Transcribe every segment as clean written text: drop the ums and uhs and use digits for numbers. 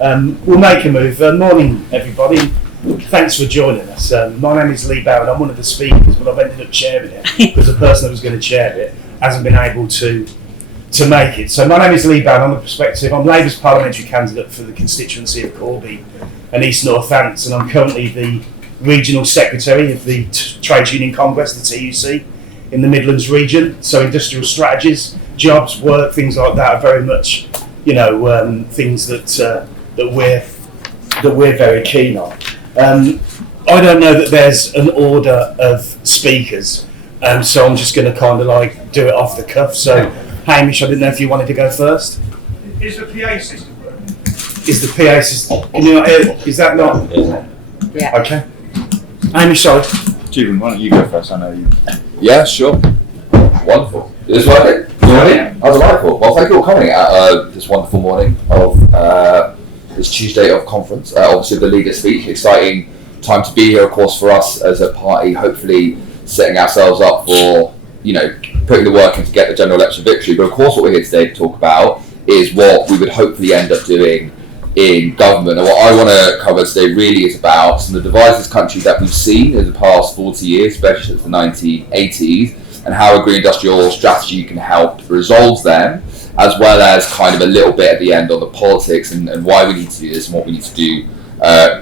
We'll make a move. Morning, everybody. Thanks for joining us. My name is Leigh Barron. I'm one of the speakers, but I've ended up chairing it because the person that was going to chair it hasn't been able to make it. So my name is Leigh Barron. I'm the Perspective. I'm Labour's parliamentary candidate for the constituency of Corby and East Northants, and I'm currently the regional secretary of the Trades Union Congress, the TUC, in the Midlands region. So industrial strategies, jobs, work, things like that are very much, things that we're very keen on. I don't know that there's an order of speakers, so I'm just going to kind of do it off the cuff. So, Hamish, I didn't know if you wanted to go first. Is the PA system working? Is the PA system? Can you not hear? Is that not? Yeah. Okay. Hamish, sorry. Jeevun, why don't you go first? I know you. Yeah, sure. Wonderful. Is this working? Oh, delightful. Well, thank you all for coming at this wonderful morning of this Tuesday of conference. Obviously, the leader speech. Exciting time to be here, of course, for us as a party. Hopefully, setting ourselves up for putting the work in to get the general election victory. But of course, what we're here today to talk about is what we would hopefully end up doing in government. And what I want to cover today really is about some of the divides in this country that we've seen in the past 40 years, especially since the 1980s, and how a green industrial strategy can help resolve them, as well as kind of a little bit at the end on the politics and why we need to do this and what we need to do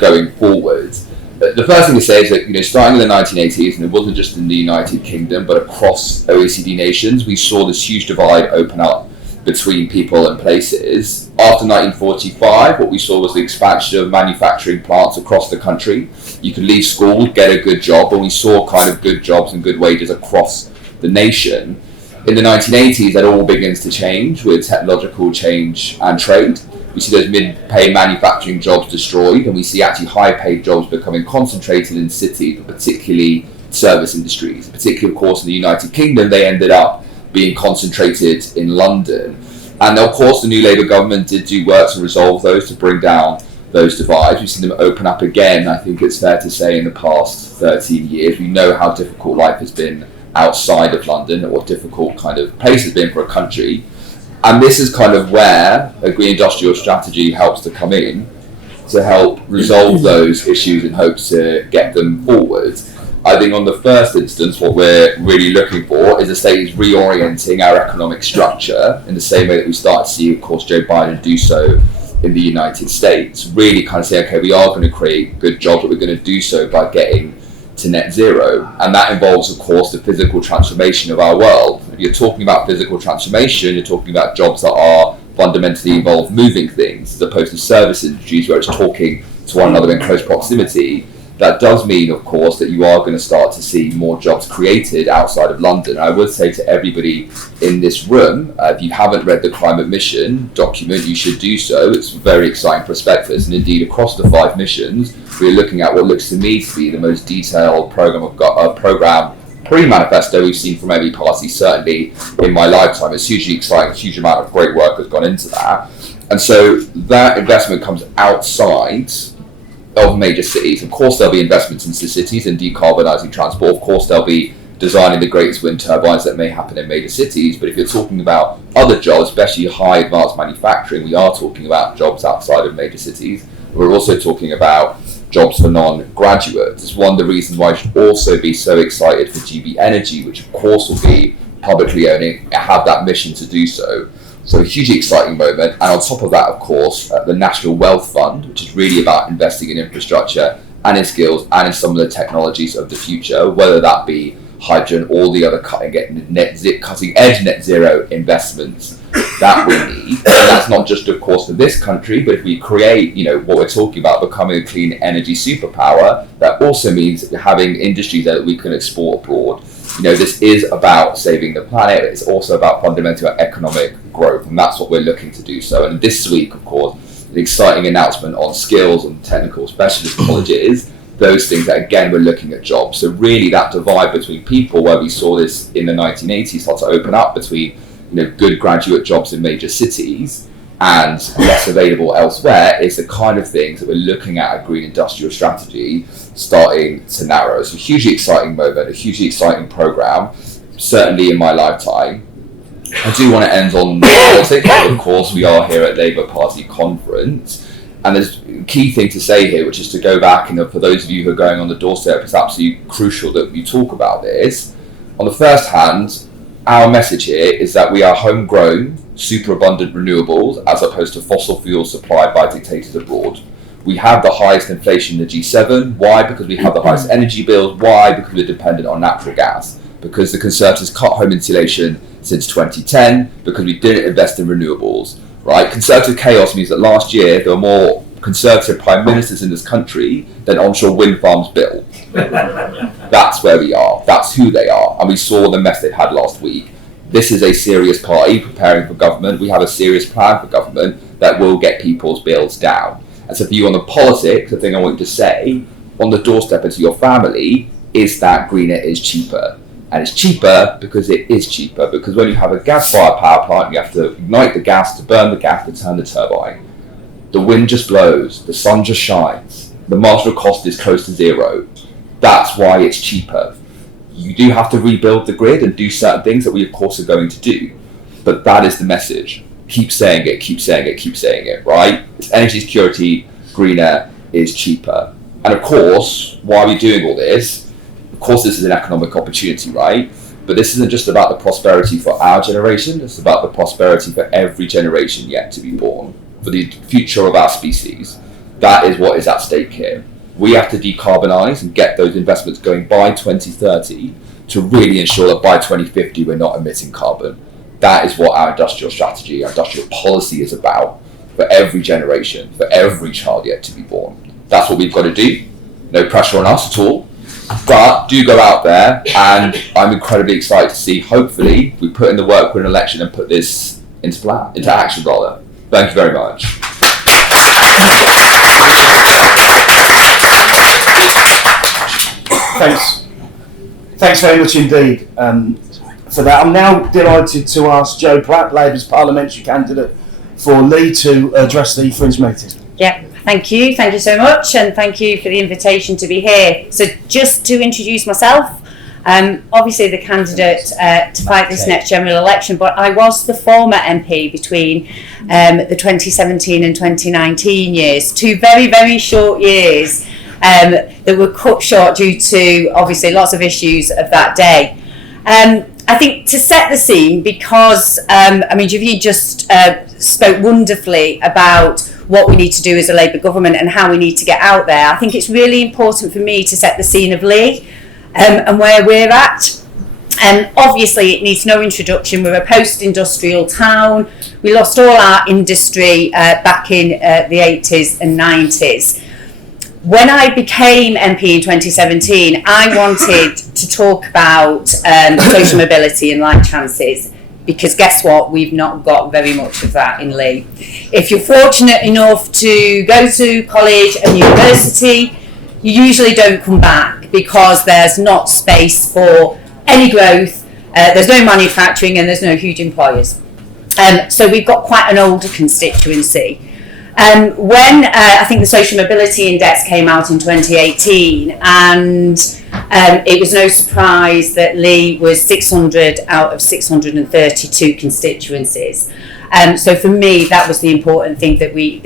going forward. The first thing to say is that, starting in the 1980s, and it wasn't just in the United Kingdom, but across OECD nations, we saw this huge divide open up between people and places. After 1945, what we saw was the expansion of manufacturing plants across the country. You could leave school, get a good job, and we saw kind of good jobs and good wages across the nation. In the 1980s, that all begins to change with technological change and trade. We see those mid-pay manufacturing jobs destroyed, and we see actually high-paid jobs becoming concentrated in cities, particularly service industries. Particularly, of course, in the United Kingdom, they ended up being concentrated in London. And of course, the new Labour government did do work to resolve those, to bring down those divides. We've seen them open up again, I think it's fair to say, in the past 13 years. We know how difficult life has been outside of London, and what difficult kind of place it's been for a country. And this is kind of where a green industrial strategy helps to come in to help resolve those issues in hopes to get them forward. I think on the first instance, what we're really looking for is the state is reorienting our economic structure in the same way that we started to see, of course, Joe Biden do so in the United States. Really kind of say, okay, we are going to create good jobs, but we're going to do so by getting to net zero. And that involves, of course, the physical transformation of our world. If you're talking about physical transformation, you're talking about jobs that are fundamentally involve moving things, as opposed to service industries where it's talking to one another in close proximity. That does mean, of course, that you are going to start to see more jobs created outside of London. I would say to everybody in this room, if you haven't read the Climate Mission document, you should do so. It's a very exciting prospectus, and indeed across the 5 missions, we're looking at what looks to me to be the most detailed program pre-manifesto we've seen from every party, certainly in my lifetime. It's hugely exciting. A huge amount of great work has gone into that. And so that investment comes outside of major cities. Of course, there'll be investments into cities and decarbonising transport. Of course, there'll be designing the greatest wind turbines that may happen in major cities. But if you're talking about other jobs, especially high advanced manufacturing, we are talking about jobs outside of major cities. We're also talking about jobs for non-graduates. It's one of the reasons why I should also be so excited for GB Energy, which of course will be publicly owning, have that mission to do so. So a hugely exciting moment. And on top of that, of course, the National Wealth Fund, which is really about investing in infrastructure and in skills and in some of the technologies of the future, whether that be hydrogen or the other cutting-edge net zero investments that we need. And that's not just, of course, for this country, but if we create, what we're talking about, becoming a clean energy superpower, that also means having industries that we can export abroad. This is about saving the planet. It's also about fundamental economic growth, and that's what we're looking to do so. And this week, of course, an exciting announcement on skills and technical specialist colleges, those things that, again, we're looking at jobs. So really that divide between people, where we saw this in the 1980s start to open up between good graduate jobs in major cities and less available elsewhere, is the kind of things that we're looking at a green industrial strategy starting to narrow. So a hugely exciting moment, a hugely exciting programme, certainly in my lifetime. I do want to end on politics. Of course, we are here at Labour Party conference, And there's a key thing to say here, which is to go back, and for those of you who are going on the doorstep, it's absolutely crucial that we talk about this. On the first hand, our message here is that we are homegrown, superabundant renewables as opposed to fossil fuels supplied by dictators abroad. We have the highest inflation in the G7. Why? Because we have the highest energy bills. Why? Because we're dependent on natural gas. Because the Conservatives cut home insulation since 2010, because we didn't invest in renewables. Right? Conservative chaos means that last year there were more Conservative prime ministers in this country than onshore wind farms built. That's where we are. That's who they are. And we saw the mess they had last week. This is a serious party preparing for government. We have a serious plan for government that will get people's bills down. And so for you on the politics, the thing I want you to say on the doorstep into your family is that greener is cheaper. And it's cheaper because it is cheaper. Because when you have a gas-fired power plant, you have to ignite the gas to burn the gas to turn the turbine. The wind just blows. The sun just shines. The marginal cost is close to zero. That's why it's cheaper. You do have to rebuild the grid and do certain things that we, of course, are going to do. But that is the message. Keep saying it, keep saying it, keep saying it, right? It's energy security, greener is cheaper. And of course, why are we doing all this? Of course, this is an economic opportunity, right? But this isn't just about the prosperity for our generation. It's about the prosperity for every generation yet to be born, for the future of our species. That is what is at stake here. We have to decarbonise and get those investments going by 2030 to really ensure that by 2050 we're not emitting carbon. That is what our industrial strategy, our industrial policy is about for every generation, for every child yet to be born. That's what we've got to do. No pressure on us at all. But do go out there, and I'm incredibly excited to see, hopefully, we put in the work for an election and put this into action rather. Thank you very much. Thanks very much indeed for that. I'm now delighted to ask Jo Platt, Labour's parliamentary candidate for Leigh, to address the Fringe meeting. Yeah, thank you so much, and thank you for the invitation to be here. So just to introduce myself, obviously the candidate to fight this next general election, but I was the former MP between the 2017 and 2019 years, two very, very short years that were cut short due to obviously lots of issues of that day. I think to set the scene, because Jeevun just spoke wonderfully about what we need to do as a Labour government and how we need to get out there. I think it's really important for me to set the scene of Leigh and where we're at. Obviously, it needs no introduction. We're a post-industrial town. We lost all our industry back in the 80s and 90s. When I became MP in 2017, I wanted to talk about social mobility and life chances, because guess what? We've not got very much of that in Leigh. If you're fortunate enough to go to college and university, you usually don't come back because there's not space for any growth, there's no manufacturing, and there's no huge employers. So we've got quite an older constituency. When I think the Social Mobility Index came out in 2018, and it was no surprise that Leigh was 600 out of 632 constituencies. So for me, that was the important thing that we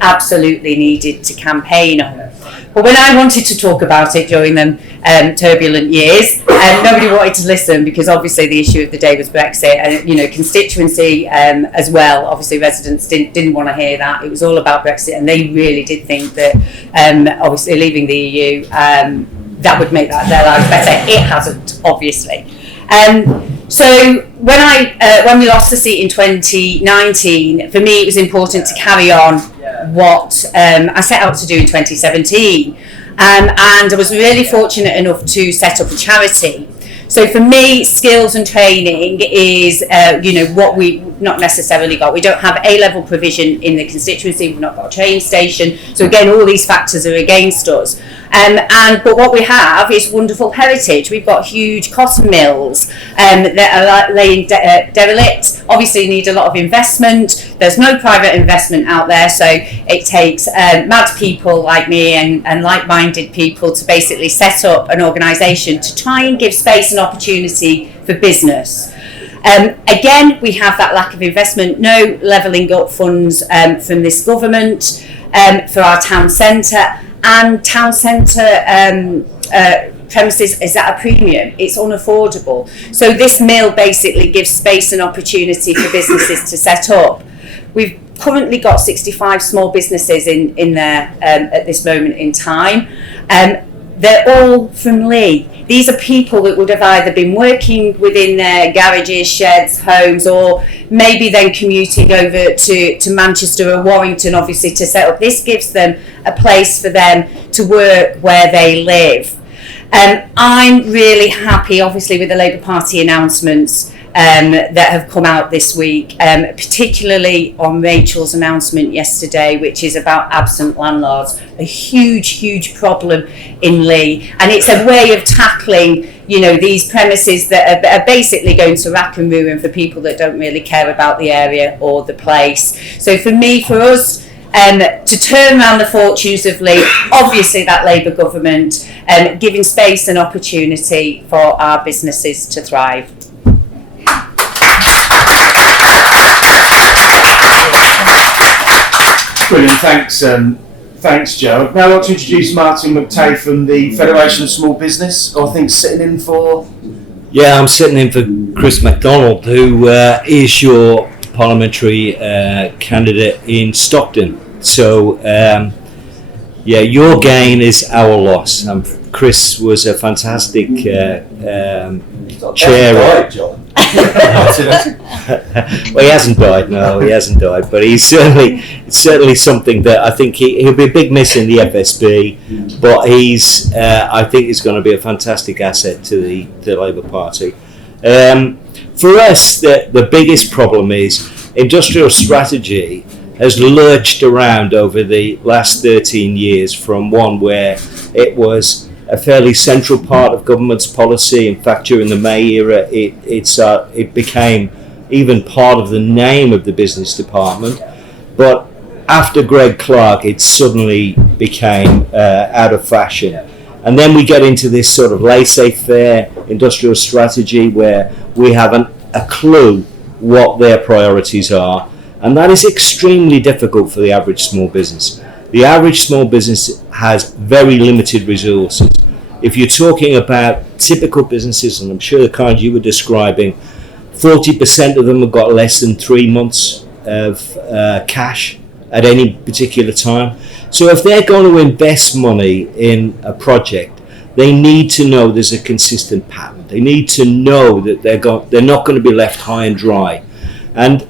absolutely needed to campaign on. But when I wanted to talk about it during them turbulent years, nobody wanted to listen, because obviously the issue of the day was Brexit, and constituency as well. Obviously, residents didn't want to hear that. It was all about Brexit, and they really did think that obviously leaving the EU that would make their lives better. It hasn't, obviously. So when we lost the seat in 2019, for me it was important to carry on what I set out to do in 2017, and I was really fortunate enough to set up a charity. So for me, skills and training is what we not necessarily got. We don't have A-level provision in the constituency. We've not got a train station. So again, all these factors are against us. But what we have is wonderful heritage. We've got huge cotton mills that are laying derelict. Obviously, need a lot of investment. There's no private investment out there, so it takes mad people like me and like-minded people to basically set up an organisation to try and give space and opportunity for business. Again, we have that lack of investment, no levelling up funds from this government. for our town centre, and town centre premises is at a premium. It's unaffordable. So this mill basically gives space and opportunity for businesses to set up. We've currently got 65 small businesses in there at this moment in time. They're all from Leigh. These are people that would have either been working within their garages, sheds, homes, or maybe then commuting over to Manchester or Warrington, obviously, to set up. This gives them a place for them to work where they live. I'm really happy, obviously, with the Labour Party announcements that have come out this week, particularly on Rachel's announcement yesterday, which is about absent landlords, a huge problem in Leigh, and it's a way of tackling, these premises that are basically going to rack and ruin for people that don't really care about the area or the place. So for us, to turn around the fortunes of Leigh, obviously that Labour government, giving space and opportunity for our businesses to thrive. Brilliant, thanks Joe. Now I'd like to introduce Martin McTague from the Federation of Small Business, who I think sitting in for... Yeah, I'm sitting in for Chris MacDonald, who is your parliamentary candidate in Stockton. So, your gain is our loss. Chris was a fantastic chair. Well, he hasn't died. No, he hasn't died. But it's certainly something that I think he'll be a big miss in the FSB. But I think he's going to be a fantastic asset to the Labour Party. For us, the biggest problem is industrial strategy has lurched around over the last 13 years from one where it was a fairly central part of government's policy. In fact, during the May era, it became even part of the name of the business department. But after Greg Clark, it suddenly became out of fashion. And then we get into this sort of laissez-faire industrial strategy where we haven't a clue what their priorities are. And that is extremely difficult for the average small business. The average small business has very limited resources. If you're talking about typical businesses, and I'm sure the kind you were describing, 40% of them have got less than 3 months of cash at any particular time. So if they're going to invest money in a project, they need to know there's a consistent pattern. They need to know that they're not going to be left high and dry. And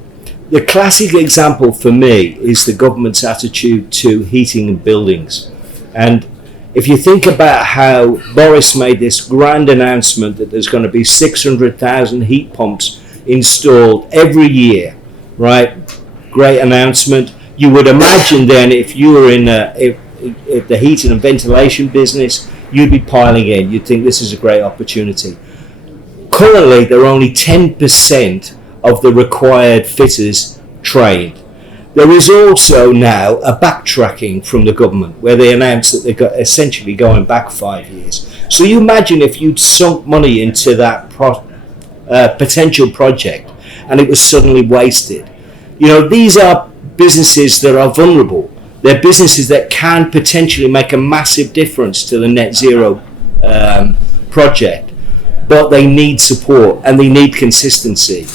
the classic example for me is the government's attitude to heating and buildings. And if you think about how Boris made this grand announcement that there's going to be 600,000 heat pumps installed every year, right? Great announcement. You would imagine then if you were in if the heating and ventilation business, you'd be piling in. You'd think this is a great opportunity. Currently, there are only 10% of the required fitters trained. There is also now a backtracking from the government where they announced that they're essentially going back 5 years. So you imagine if you'd sunk money into that potential project and it was suddenly wasted. These are businesses that are vulnerable. They're businesses that can potentially make a massive difference to the net zero project, but they need support and they need consistency.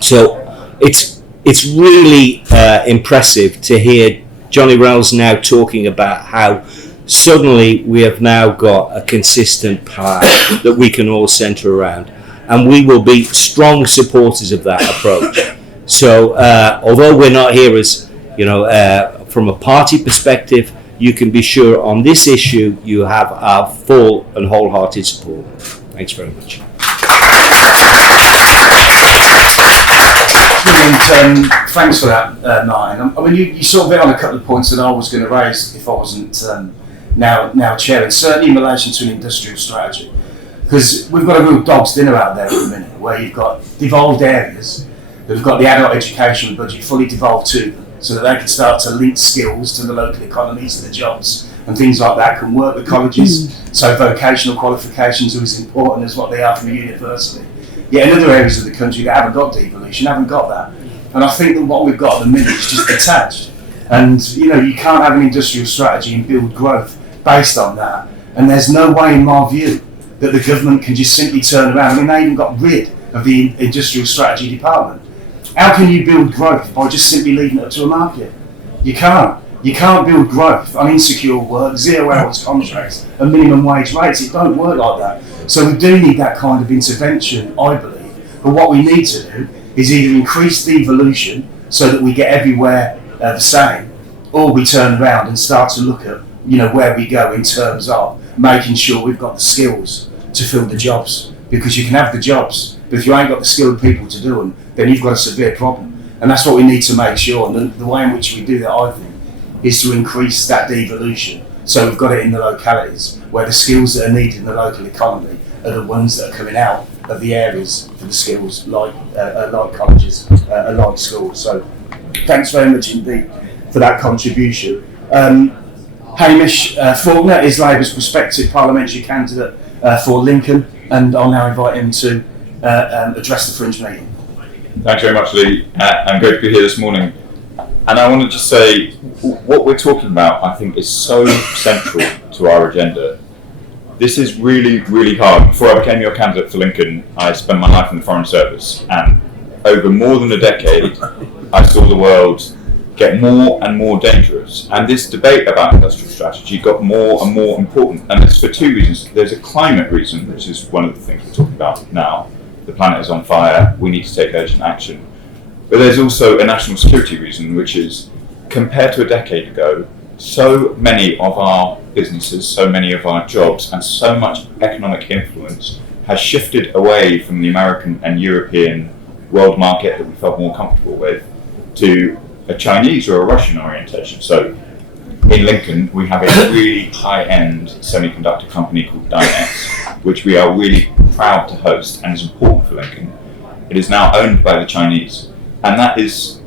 So it's really impressive to hear Johnny Rowles now talking about how suddenly we have now got a consistent plan that we can all centre around, and we will be strong supporters of that approach. So although we're not here as from a party perspective, you can be sure on this issue you have our full and wholehearted support. Thanks very much. Brilliant, thanks for that, Martin. I mean, you sort of hit on a couple of points that I was going to raise if I wasn't now chairing, certainly in relation to an industrial strategy. Because we've got a real dog's dinner out there at the minute, where you've got devolved areas that have got the adult education budget fully devolved to them, so that they can start to link skills to the local economies, to the jobs and things like that, can work with colleges, so vocational qualifications are as important as what they are from a university. Yet in other areas of the country that haven't got devolution, haven't got that. And I think that what we've got at the minute is just detached. And you can't have an industrial strategy and build growth based on that. And there's no way, in my view, that the government can just simply turn around. I mean, they even got rid of the industrial strategy department. How can you build growth by just simply leaving it up to a market? You can't. You can't build growth on insecure work, 0 hours contracts, and minimum wage rates. It don't work like that. So we do need that kind of intervention, I believe. But what we need to do is either increase devolution so that we get everywhere the same, or we turn around and start to look at where we go in terms of making sure we've got the skills to fill the jobs. Because you can have the jobs, but if you ain't got the skilled people to do them, then you've got a severe problem. And that's what we need to make sure. And the way in which we do that, I think, is to increase that devolution. So we've got it in the localities where the skills that are needed in the local economy are the ones that are coming out of the areas for the skills like colleges, like schools. So thanks very much indeed for that contribution. Hamish Falconer is Labour's prospective parliamentary candidate for Lincoln, and I'll now invite him to address the Fringe meeting. Thanks very much, Leigh. I'm great to be here this morning. And I want to just say, what we're talking about, I think, is so central to our agenda. This is really, really hard. Before I became your candidate for Lincoln, I spent my life in the Foreign Service. And over more than a decade, I saw the world get more and more dangerous. And this debate about industrial strategy got more and more important. And it's for two reasons. There's a climate reason, which is one of the things we're talking about now. The planet is on fire. We need to take urgent action. But there's also a national security reason, which is, compared to a decade ago, so many of our businesses, so many of our jobs, and so much economic influence has shifted away from the American and European world market that we felt more comfortable with to a Chinese or a Russian orientation. So in Lincoln, we have a really high-end semiconductor company called Dynex, which we are really proud to host and is important for Lincoln. It is now owned by the Chinese. And that is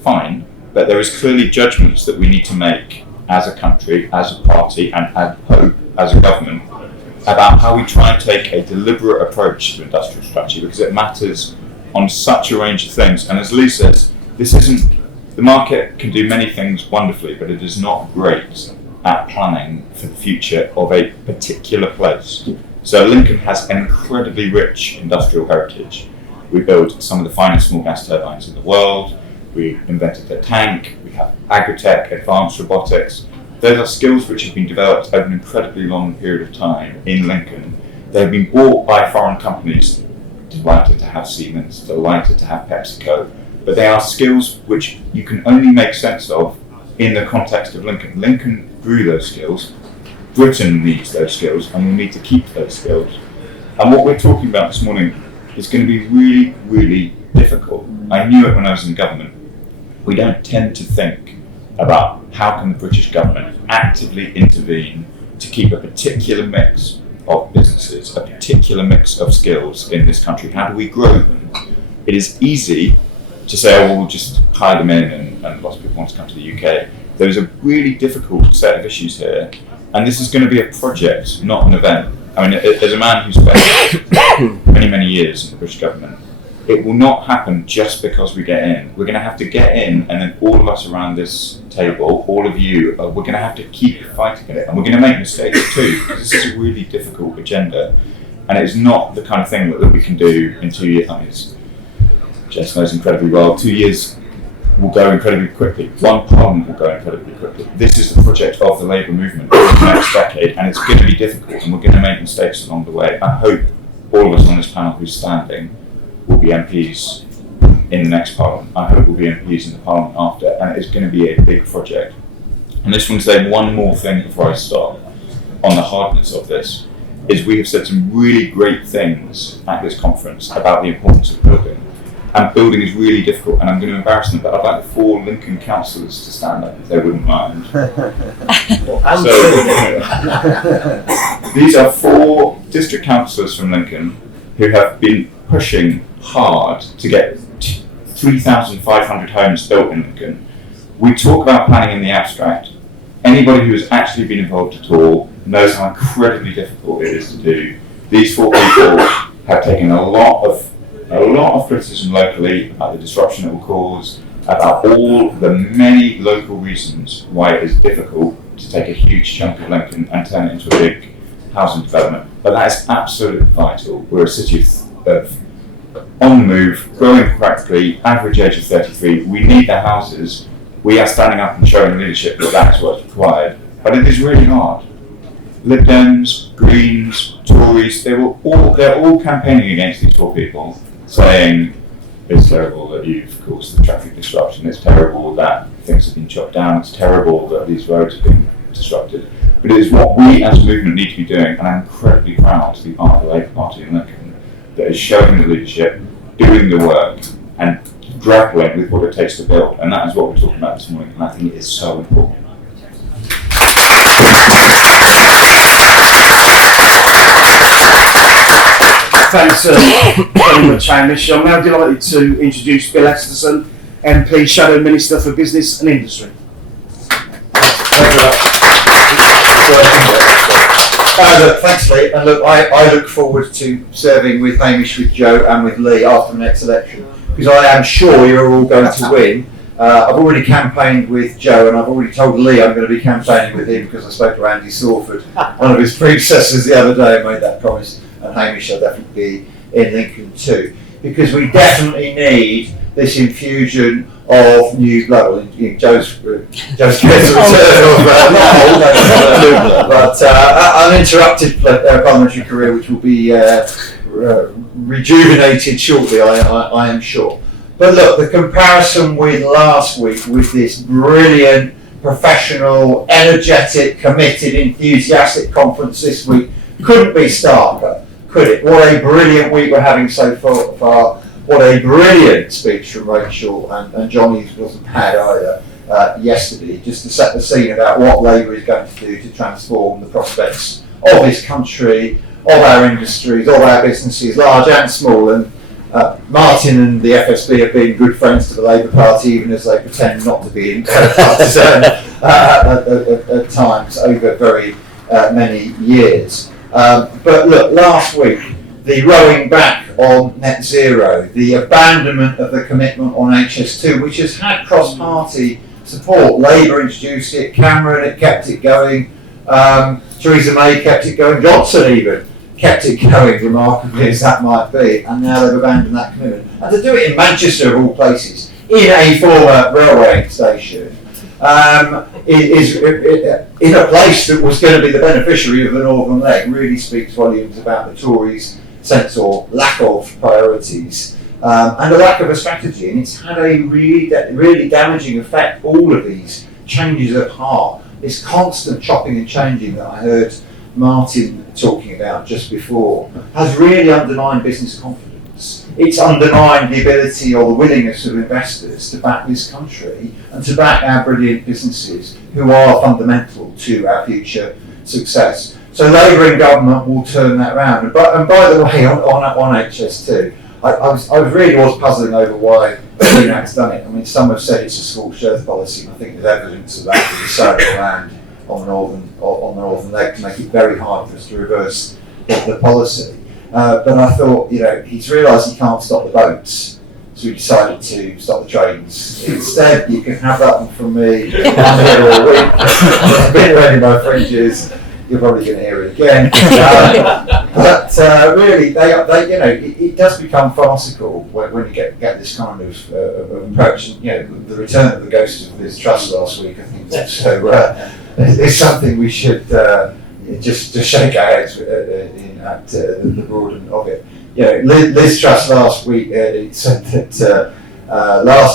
fine, but there is clearly judgments that we need to make as a country, as a party, and I hope as a government about how we try and take a deliberate approach to industrial strategy, because it matters on such a range of things. And as Leigh says, the market can do many things wonderfully, but it is not great at planning for the future of a particular place. So Lincoln has an incredibly rich industrial heritage. We build some of the finest small gas turbines in the world. We invented the tank. We have agritech, advanced robotics. Those are skills which have been developed over an incredibly long period of time in Lincoln. They have been bought by foreign companies, delighted to have Siemens, delighted to have PepsiCo, but they are skills which you can only make sense of in the context of Lincoln. Lincoln grew those skills. Britain needs those skills, and we need to keep those skills. And what we're talking about this morning is going to be really, really difficult. I knew it when I was in government. We don't tend to think about how can the British government actively intervene to keep a particular mix of businesses, a particular mix of skills in this country. How do we grow them? It is easy to say, oh, well, we'll just hire them in and lots of people want to come to the UK. There's a really difficult set of issues here, and this is going to be a project, not an event. I mean, as a man who's spent many, many years in the British government, it will not happen just because we get in. We're going to have to get in, and then all of us around this table, all of you, we're going to have to keep fighting at it, and we're going to make mistakes too, because this is a really difficult agenda, and it's not the kind of thing that we can do in 2 years. I mean, Jess knows incredibly well, 2 years will go incredibly quickly. One parliament will go incredibly quickly. This is the project of the Labour movement over the next decade, and it's going to be difficult, and we're going to make mistakes along the way. I hope all of us on this panel who's standing will be MPs in the next parliament. I hope we'll be MPs in the parliament after, and it's going to be a big project. And I just want to say one more thing before I stop on the hardness of this, is we have said some really great things at this conference about the importance of building. And building is really difficult, and I'm going to embarrass them, but I'd like the 4 Lincoln councillors to stand up if they wouldn't mind. These are 4 district councillors from Lincoln who have been pushing hard to get 3,500 homes built in Lincoln. We talk about planning in the abstract. Anybody who has actually been involved at all knows how incredibly difficult it is to do. These 4 people have taken a lot of criticism locally about the disruption it will cause. about all the many local reasons why it is difficult to take a huge chunk of Lincoln and turn it into a big housing development. But that is absolutely vital. We're a city of on the move, growing practically, average age of 33. We need the houses. We are standing up and showing leadership that that is what's required. But it is really hard. Lib Dems, Greens, Tories, they're all campaigning against these poor people, saying it's terrible that you've caused the traffic disruption, it's terrible that things have been chopped down, it's terrible that these roads have been disrupted. But it is what we as a movement need to be doing, and I'm incredibly proud to be part of the Labour Party in Lincoln that is showing the leadership, doing the work, and grappling with what it takes to build. And that is what we're talking about this morning, and I think it is so important. Thanks very much, Hamish. I'm now delighted to introduce Bill Esterson, MP, Shadow Minister for Business and Industry. Thanks, Leigh. And look, I look forward to serving with Hamish, with Joe, and with Leigh after the next election, because I am sure you're all going to win. I've already campaigned with Joe, and I've already told Leigh I'm going to be campaigning with him because I spoke to Andy Sawford, one of his predecessors, the other day, and made that promise. And Hamish will definitely be in Lincoln too, because we definitely need this infusion of new blood. Well, Joe's gets a return of but uninterrupted parliamentary career, which will be rejuvenated shortly, I am sure. But look, the comparison with last week, with this brilliant, professional, energetic, committed, enthusiastic conference this week, couldn't be starker, could it? What a brilliant week we're having so far. What a brilliant speech from Rachel, and Johnny's wasn't bad either yesterday, just to set the scene about what Labour is going to do to transform the prospects of this country, of our industries, of our businesses, large and small. And Martin and the FSB have been good friends to the Labour Party, even as they pretend not to be in partisan at times over very many years. But look, last week, the rowing back on net zero, the abandonment of the commitment on HS2, which has had cross-party support. Labour introduced it, Cameron it kept it going, Theresa May kept it going, Johnson even kept it going, remarkably as that might be, and now they've abandoned that commitment. And to do it in Manchester, of all places, in a former railway station, is in a place that was going to be the beneficiary of the Northern Leg, really speaks volumes about the Tories' sense or lack of priorities and a lack of a strategy. And it's had a really damaging effect, all of these changes of heart, this constant chopping and changing that I heard Martin talking about just before, has really undermined business confidence. It's undermined the ability or the willingness of investors to back this country and to back our brilliant businesses who are fundamental to our future success. So Labour in government will turn that around. And by the way, on HS2, I really was puzzling over why Sunak's done it. I mean, some have said it's a scorched earth policy, and I think there's evidence of that with the sale of land on the northern leg to make it very hard for us to reverse the policy. But I thought, he's realised he can't stop the boats, so he decided to stop the trains. Instead, you can have that one from me. I'm here all week. I've been ready my fringes. You're probably going to hear it again. But really, it does become farcical when you get this kind of approach. The return of the ghost of Liz Truss last week, I think, it's something we should just shake our heads at the broadening of it. Liz Truss last week said that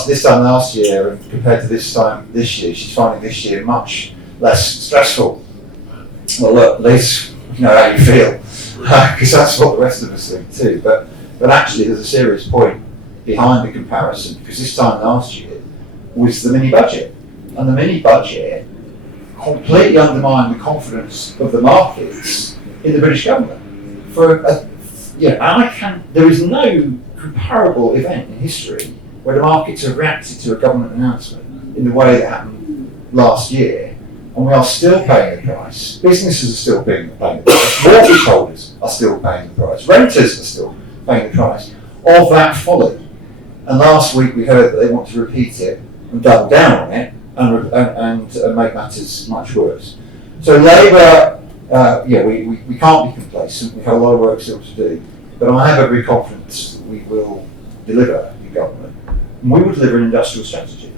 this time last year and compared to this time this year, she's finding this year much less stressful. Well, look, Liz, you know how you feel, because that's what the rest of us think too. But actually, there's a serious point behind the comparison, because this time last year was the mini budget, and the mini budget completely undermined the confidence of the markets in the British government. There is no comparable event in history where the markets have reacted to a government announcement in the way that happened last year. And we are still paying the price. Businesses are still paying the price. Mortgage holders are still paying the price. Renters are still paying the price of that folly. And last week we heard that they want to repeat it and double down on it and make matters much worse. So Labour, we can't be complacent. We have a lot of work still to do. But I have every confidence that we will deliver the government. And we will deliver an industrial strategy.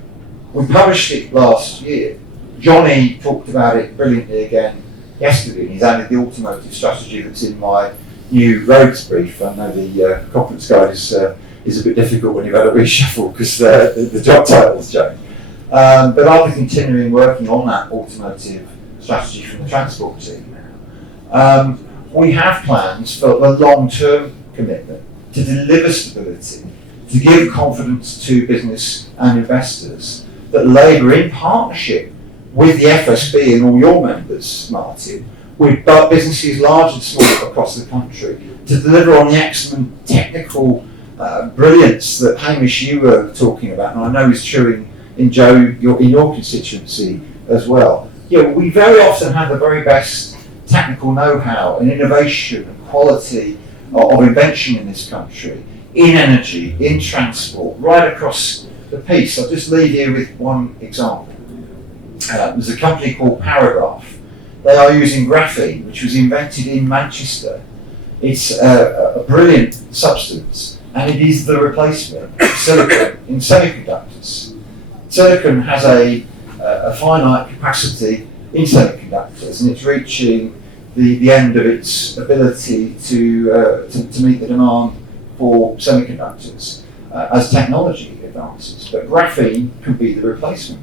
We published it last year. Johnny talked about it brilliantly again yesterday. He's added the automotive strategy that's in my new roads brief. I know the conference guide is a bit difficult when you've had a reshuffle because the job title's changed. But I'll be continuing working on that automotive strategy from the transport team now. We have plans for a long-term commitment to deliver stability, to give confidence to business and investors that Labour, in partnership with the FSB and all your members, Martin, with businesses large and small across the country, to deliver on the excellent technical brilliance that Hamish, you were talking about, and I know is true in Joe, in your constituency as well. We very often have the very best technical know-how and innovation and quality of invention in this country, in energy, in transport, right across the piece. I'll just leave you with one example. There's a company called Paragraph. They are using graphene, which was invented in Manchester. It's a brilliant substance, and it is the replacement of silicon in semiconductors. Silicon has a finite capacity in semiconductors, and it's reaching the end of its ability to meet the demand for semiconductors as technology advances. But graphene can be the replacement.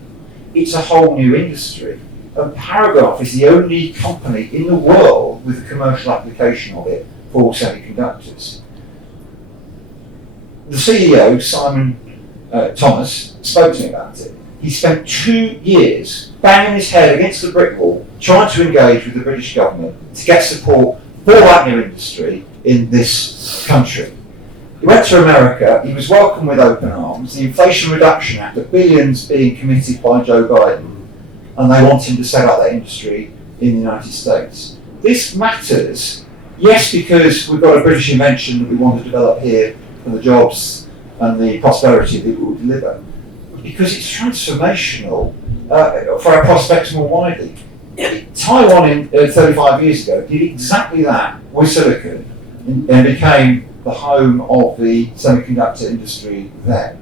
It's a whole new industry. And Paragraph is the only company in the world with a commercial application of it for semiconductors. The CEO, Simon Thomas, spoke to me about it. He spent 2 years banging his head against the brick wall, trying to engage with the British government to get support for that new industry in this country. He went to America, he was welcomed with open arms, the Inflation Reduction Act, the billions being committed by Joe Biden, and they want him to set up that industry in the United States. This matters, yes, because we've got a British invention that we want to develop here for the jobs and the prosperity that it will deliver, because it's transformational for our prospects more widely. Taiwan 35 years ago did exactly that with silicon and became the home of the semiconductor industry then.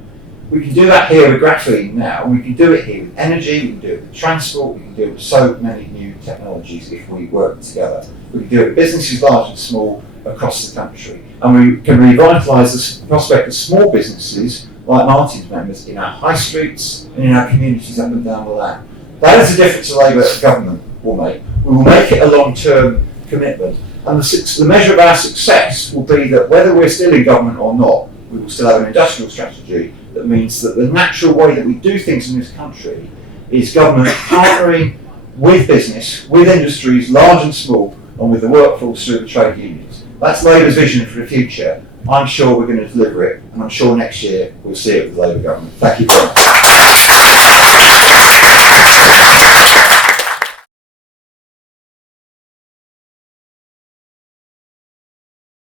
We can do that here with graphene now. We can do it here with energy, we can do it with transport, we can do it with so many new technologies if we work together. We can do it with businesses large and small across the country. And we can revitalise the prospect of small businesses like Martin's members in our high streets and in our communities up and down the land. That is the difference the Labour government will make. We will make it a long-term commitment. And the measure of our success will be that whether we're still in government or not, we will still have an industrial strategy that means that the natural way that we do things in this country is government partnering with business, with industries large and small, and with the workforce through the trade unions. That's Labour's vision for the future. I'm sure we're going to deliver it, and I'm sure next year we'll see it with the Labour government. Thank you very much.